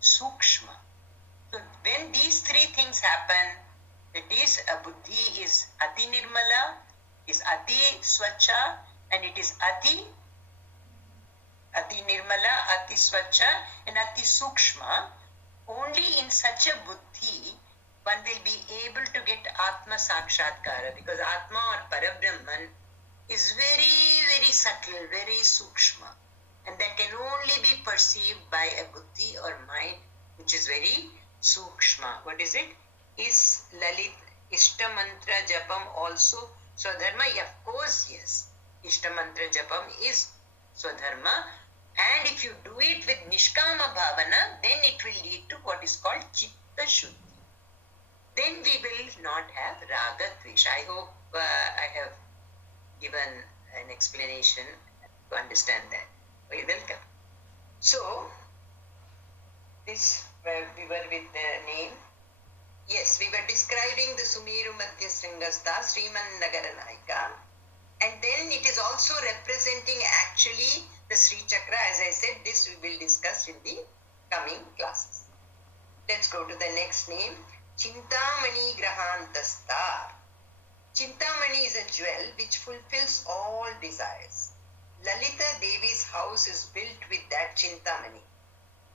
sukshma. So when these 3 things happen, that is, a buddhi is ati nirmala, is ati swachha, and it is ati nirmala, ati swacha, and ati sukshma. Only in such a buddhi one will be able to get Atma Sakshatkara, because Atma or Parabrahman is very, very subtle, very sukshma, and that can only be perceived by a buddhi or mind which is very sukshma. What is it? Is Lalit Ishta Mantra Japam also Swadharma? Of course, yes. Ishta Mantra Japam is Swadharma, and if you do it with Nishkama Bhavana, then it will lead to what is called Chitta Shuddhi. Then we will not have Raga Dvesh. I hope I have given an explanation to understand that. You're welcome. So, this we were with the name. Yes, we were describing the Sumeru Madhya Sringastha, Sriman Nagaranayika, and then it is also representing actually the Sri Chakra. As I said, this we will discuss in the coming classes. Let's go to the next name, Chintamani Grahantastha. Chintamani is a jewel which fulfills all desires. Lalita Devi's house is built with that Chintamani.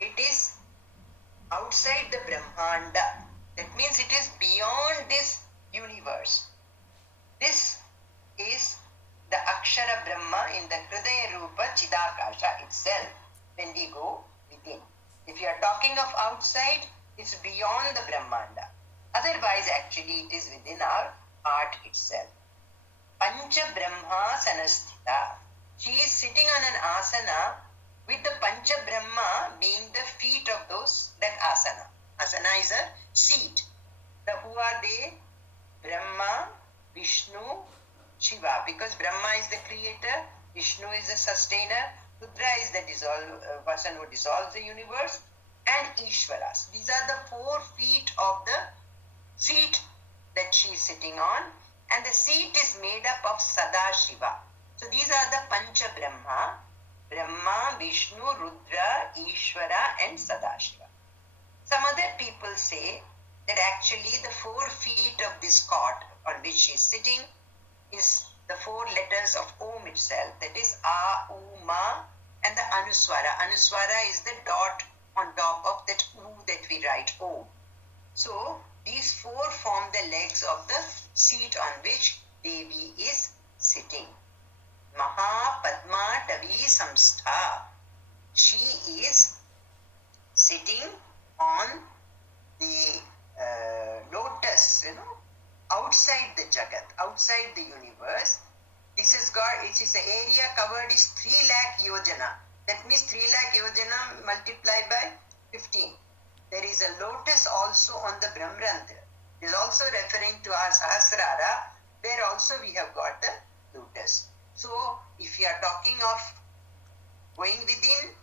It is outside the Brahmanda. That means it is beyond this universe. This is the Akshara Brahma in the Hridaya Rupa Chidakasha itself when we go within. If you are talking of outside, it's beyond the Brahmanda. Otherwise, actually, it is within our heart itself. Pancha Brahma Sanasthita. She is sitting on an asana with the Pancha Brahma being the feet of that asana. Asana is a seat. Who are they? Brahma, Vishnu, Shiva. Because Brahma is the creator, Vishnu is the sustainer, Rudra is the person who dissolves the universe, and Ishvaras. These are the 4 feet of the seat that she is sitting on, and the seat is made up of Sadashiva. So these are the Pancha Brahma, Brahma, Vishnu, Rudra, Ishvara, and Sadashiva. Some other people say that actually the 4 feet of this cot on which she is sitting is the 4 letters of Om itself, that is A, U, Ma, and the Anuswara. Anuswara is the dot on top of that U that we write Om. So these 4 form the legs of the seat on which Devi is sitting. Maha Padma Tavi Samstha. She is sitting on the lotus, outside the Jagat, outside the universe. This is God, it is the area covered is 3 lakh yojana. That means 3 lakh yojana multiplied by 15. There is a lotus also on the Brahmarantra. It is also referring to our Sahasrara, where also we have got the lotus. So, if you are talking of going within,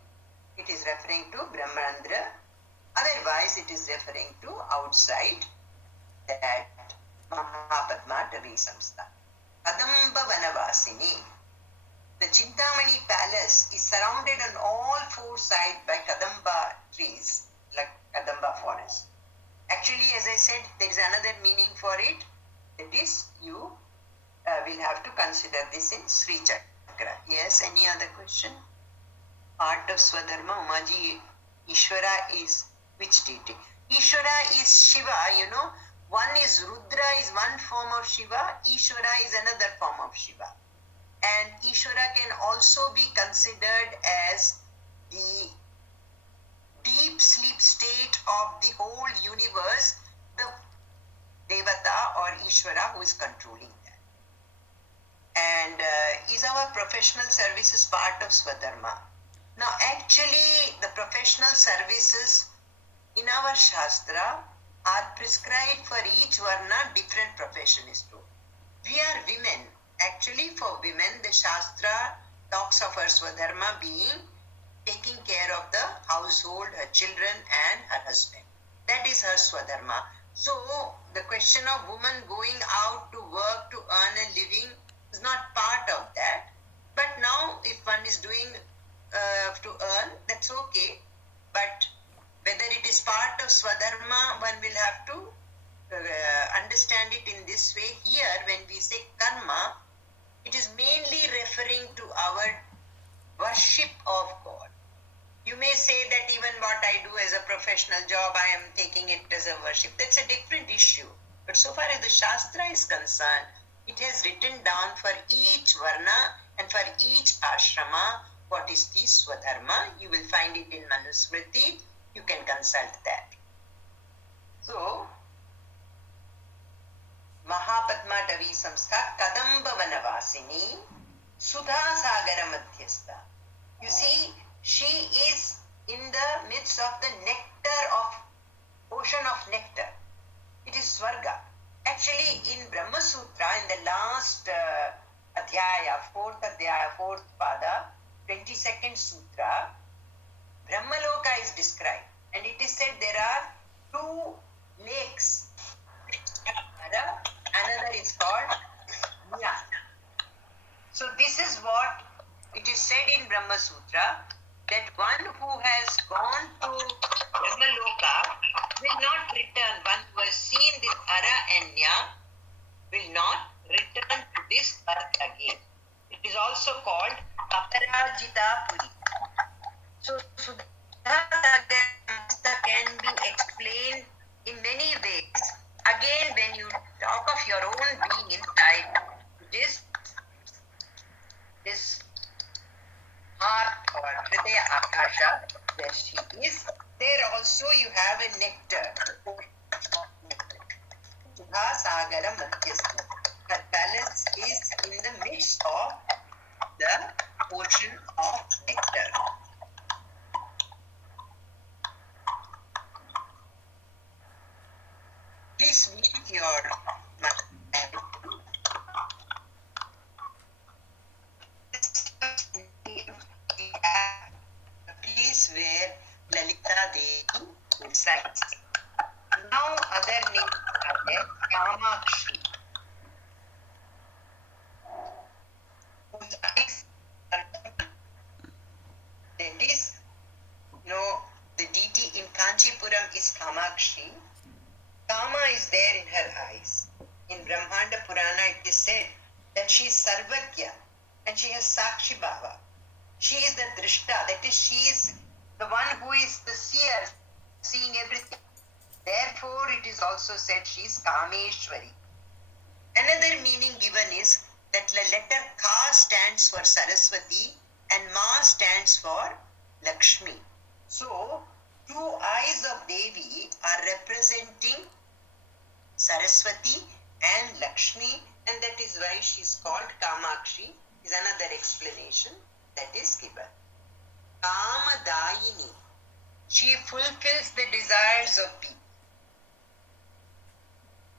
it is referring to Brahmarantra. Otherwise, it is referring to outside that Mahapadma Tavi Samstha. Kadamba Vanavasini. The Chintamani palace is surrounded on all 4 sides by Kadamba trees, like Kadamba forest. Actually, as I said, there is another meaning for it. That is, you will have to consider this in Sri Chakra. Yes, any other question? Part of Swadharma, Umaji, Ishvara is which deity? Ishvara is Shiva, One is Rudra is one form of Shiva, Ishvara is another form of Shiva. And Ishvara can also be considered as the deep sleep state of the whole universe, the Devata or Ishvara who is controlling that. And is our professional services part of Swadharma? Now actually the professional services in our Shastra are prescribed for each Varna, different profession is true. We are women. Actually for women the Shastra talks of her Swadharma being taking care of the household, her children and her husband. That is her Swadharma. So the question of woman going out to work to earn a living is not part of that. But now if one is doing to earn, that's okay. But whether it is part of Swadharma, one will have to understand it in this way. Here when we say karma, it is mainly referring to our worship of God. professional job, I am taking it as a worship. That's a different issue. But so far as the Shastra is concerned, it has written down for each Varna and for each ashrama what is the Swadharma. You will find it in Manusmriti. You can consult that. So, Mahapadma Davi Samstha Kadamba Vanavasini Sudha Sagara Madhyastha. You see, she is in the midst of the nectar of ocean of nectar. It is Swarga. Actually, in Brahma Sutra, in the last fourth pada, 22nd sutra, Brahmaloka is described. And it is said there are two lakes. Another is called Nya. So this is what it is said in Brahma Sutra, that one who has gone to Brahmaloka will not return. One who has seen this Ara and Nya will not return to this earth again. It is also called Aparajita Puri. So Sudha can be explained in many ways. Again, when you talk of your own being inside, this heart or Hridaya Akasha, where she is, there also you have a nectar. Sudha Sagara Madhyastha. Her palace is in the midst of the ocean of nectar. Please mute your place where Lalita Devi resides. Now other names are there. Kamakshi, whose eyes are that is, the deity in Kanchipuram is Kamakshi. Kama is there in her eyes. In Brahmanda Purana it is said that she is Sarvagya and she has Sakshi Bhava. She is the Drishta, that is, she is the one who is the seer, seeing everything. Therefore, it is also said she is Kameshwari. Another meaning given is that the letter Ka stands for Saraswati and Ma stands for Lakshmi. So, two eyes of Devi are representing Saraswati and Lakshmi, and that is why she is called Kamakshi, is another explanation that is given. Kamadayini, she fulfills the desires of people.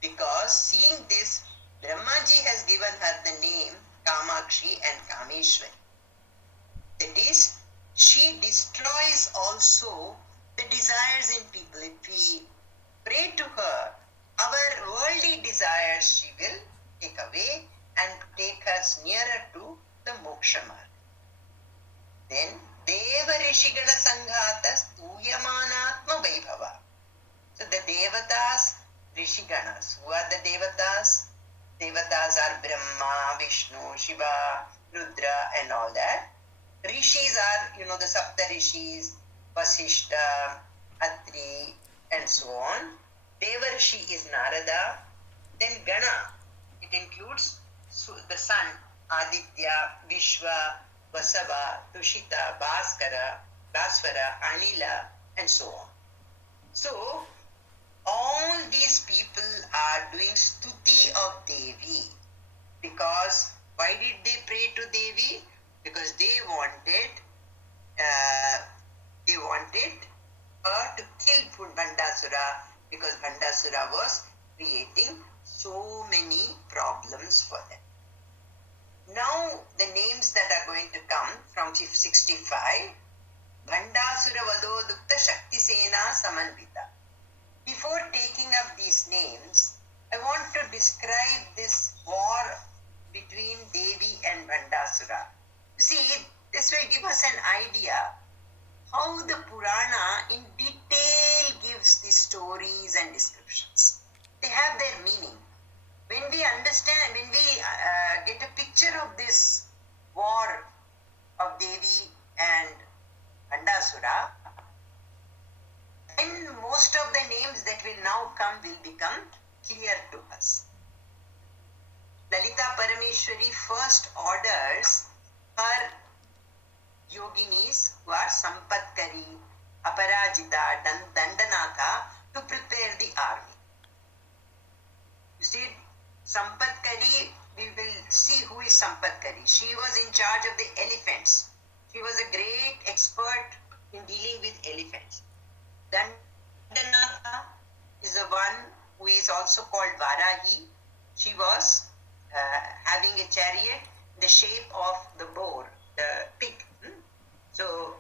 Because seeing this, Brahmaji has given her the name Kamakshi and Kameshwari. That is, she destroys also the desires in people. If we pray to her, our worldly desires she will take away and take us nearer to the moksha marg. Then, Deva Rishigana Sanghata Stuyamanatma Vaibhava. So the Devatas, Rishiganas. Who are the Devatas? Devatas are Brahma, Vishnu, Shiva, Rudra and all that. Rishis are, the Sapta Rishis, Vasishta, Atri and so on. Devarishi is Narada. Then Gana, it includes the sun, Aditya, Vishwa, Vasava, Tushita, Bhasvara, Anila and so on. So, all these people are doing stuti of Devi. Because, why did they pray to Devi? Because they wanted her to kill Bhandasura, because Bhandasura was creating so many problems for them. Now the names that are going to come from 65, Bhandasura Vado Dukta Shakti Sena Samanvita. Before taking up these names, I want to describe this war between Devi and Bhandasura. See, this will give us an idea how the Purana in detail gives the stories and descriptions. They have their meaning. When we understand, when we get a picture of this war of Devi and Bhandasura, then outcome will become clear to us. Lalita Parameshwari first orders her yoginis who are Sampatkari, Aparajita, Dandanatha to prepare the army. You see, Sampatkari, we will see who is Sampatkari. She was in charge of the elephants. She was a great expert in dealing with elephants. Dandanatha is the one who is also called Varahi. She was having a chariot in the shape of the boar, the pig. So,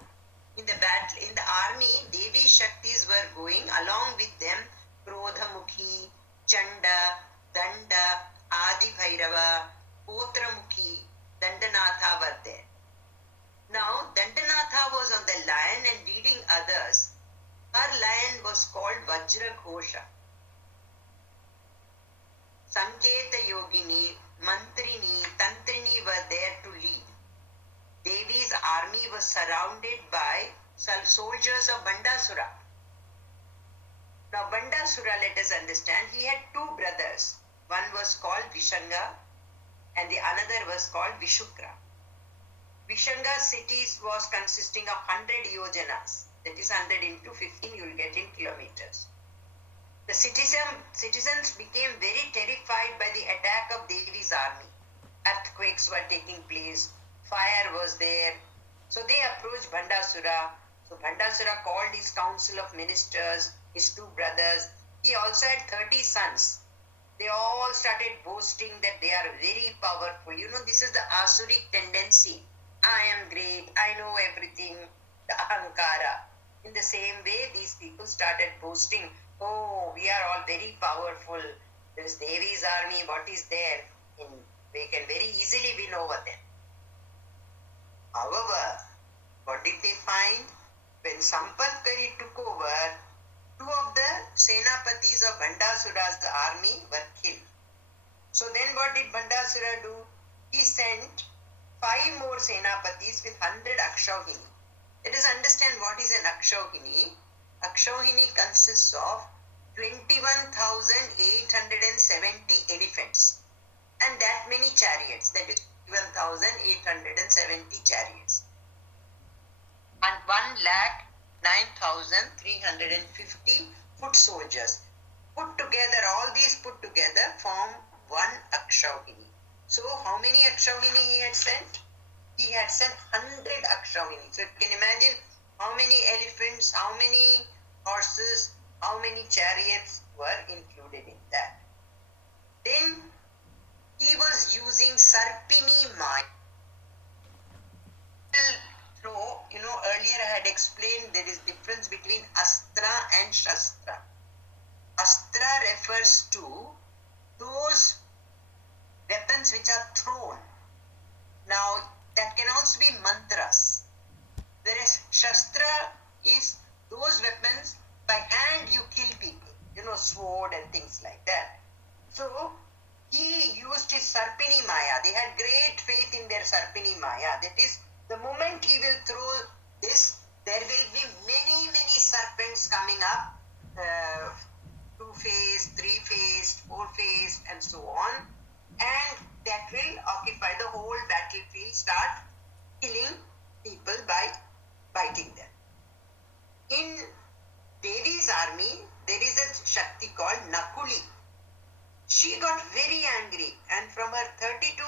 in the battle, in the army, Devi Shaktis were going. Along with them, Krodhamukhi, Chanda, Danda, Adi Bhairava, Potramukhi, Dandanatha were there. Now, Dandanatha was on the lion and leading others. Her lion was called Vajra Ghosha. Sanketa Yogini, Mantrini, Tantrini were there to lead. Devi's army was surrounded by soldiers of Bandasura. Now, Bandasura, let us understand, he had two brothers. One was called Vishanga and the another was called Vishukra. Vishanga's cities was consisting of 100 yojanas. That is 100 into 15, you will get in kilometers. The citizens became very terrified by the attack of Devi's army. Earthquakes were taking place. Fire was there. So they approached Bandasura. So Bandasura called his council of ministers, his two brothers. He also had 30 sons. They all started boasting that they are very powerful. You know, this is the Asuric tendency. I am great. I know everything. The Ahankara. In the same way, these people started boasting. Oh, we are all very powerful. There is Devi's army. What is there? We can very easily win over them. However, what did they find? When Sampatkari took over, two of the Senapatis of Bandasura's army were killed. So then what did Bandasura do? He sent 5 more Senapatis with 100 Akshauhini. Let us understand what is an Akshauhini. Akshauhini consists of 21,870 elephants and that many chariots, that is 21,870 chariots. And 1,09,350 foot soldiers. Put together, all these put together form one Akshauhini. So how many Akshauhini he had sent? He had sent 100 Akshauhini. So you can imagine how many elephants, how many horses, how many chariots were included in that. Then he was using Sarpini Maya. Earlier I had explained there is difference between Astra and Shastra. Astra refers to those weapons which are thrown. Now, that can also be mantras. Whereas Shastra is those weapons by hand you kill people. Sword and things like that. So, he used his Sarpini Maya. They had great faith in their Sarpini Maya. That is, the moment he will throw this, there will be many, many serpents coming up, 2-faced, 3-faced, 4-faced, and so on. And that will occupy the whole battlefield, start killing people by biting them. In Devi's army, there is a Shakti called Nakuli. She got very angry, and from her 32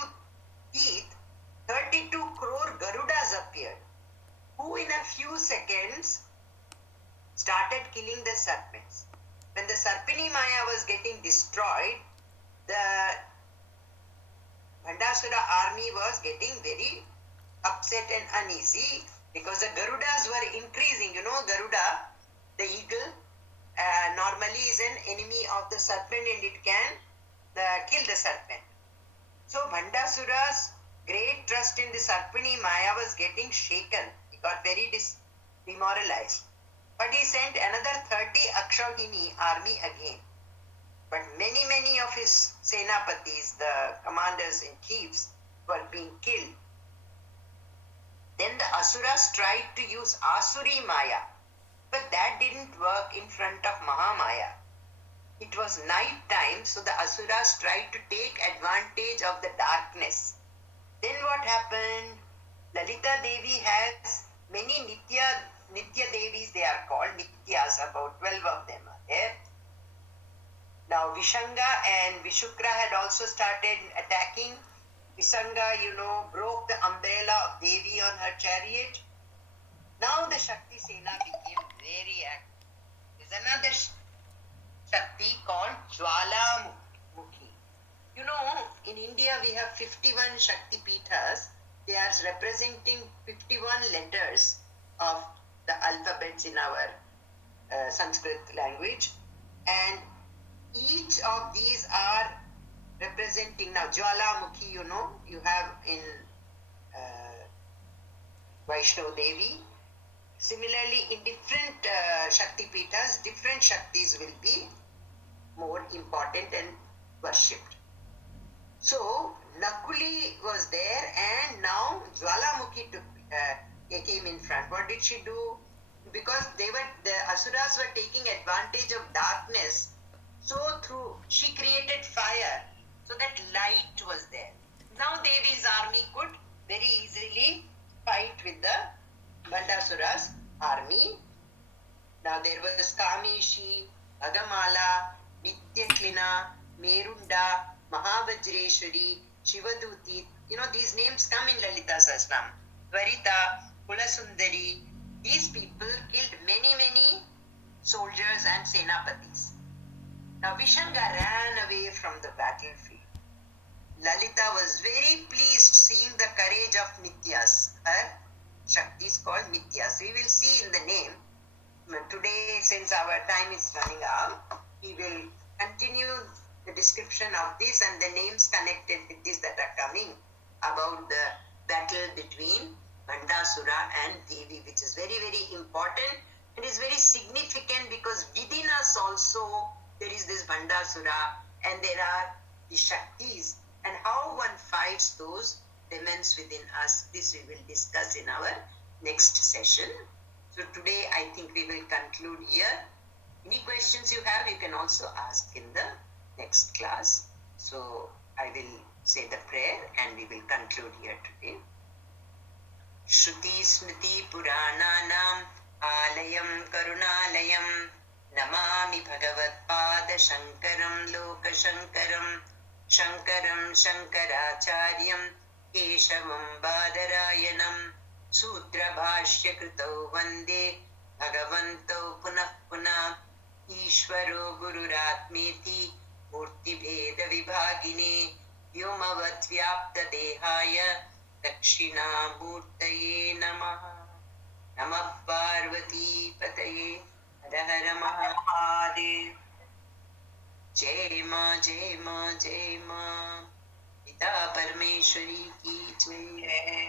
teeth, 32 crore Garudas appeared, who in a few seconds started killing the serpents. When the Sarpini Maya was getting destroyed, the Bandasura army was getting very upset and uneasy because the Garudas were increasing. Garuda, the eagle, normally is an enemy of the serpent and it can kill the serpent. So Bandasura's great trust in the Sarpini Maya was getting shaken. He got very demoralized. But he sent another 30 Akshauhini army again. But many of his Senapatis, the commanders and chiefs, were being killed. Then the Asuras tried to use Asuri Maya. But that didn't work in front of Mahamaya. it was night time, so the asuras tried to take advantage of the darkness. Then what happened? Lalita Devi has many Nitya Devis, they are called Nityas, about 12 of them are there. Now Vishanga and Vishukra had also started attacking. Visanga, broke the umbrella of Devi on her chariot. Now the Shakti Sena became very active. There's another Shakti called Jwalamukhi. In India we have 51 Shakti Pithas. They are representing 51 letters of the alphabets in our Sanskrit language. And each of these are representing, now Jwalamukhi, you have in Vaishno Devi. Similarly, in different Shakti Pithas, different Shaktis will be more important and worshipped. So, Nakuli was there, and now Jwalamukhi came in front. What did she do? Because the Asuras were taking advantage of darkness, so she created fire, so that light was there. Now Devi's army could very easily fight with the Bandasura's army. Now there was Kamishi, Agamala, Nityaklina, Merunda, Mahavajreshwari, Shivaduti. These names come in Lalita Sahasranam. Varita, Kulasundari. These people killed many soldiers and senapatis. Now Vishanga ran away from the battlefield. Lalita was very pleased seeing the courage of Nityas. Her Shakti is called Nityas. We will see in the name. Today, since our time is running out, we will continue the description of this and the names connected with this that are coming about the battle between Bandasura and Devi, which is very important and is very significant because within us also there is this Bandasura and there are the Shaktis, and how one fights those demons within us. This we will discuss in our next session. So today I think we will conclude here. Any questions you have, you can also ask in the next class. So I will say the prayer and we will conclude here today. Shruti Smriti Purananam Alayam Karunalayam Namami Bhagavat Pada Shankaram Loka Shankaram Shankaram Shankaracharyam Keshavam Badarayanam Sutra Bhashya Krito Vande Bhagavanto Punah Punah Ishvaro Gururatmeti Murti Bheda Vibhagine Vyomavad Vyapta Dehaya Dakshinamurtaye Namaha. Namah Parvati Pataye Hara Hara Mahadev. जय माँ जय माँ जय माँ पिता परमेश्वरी की जय है.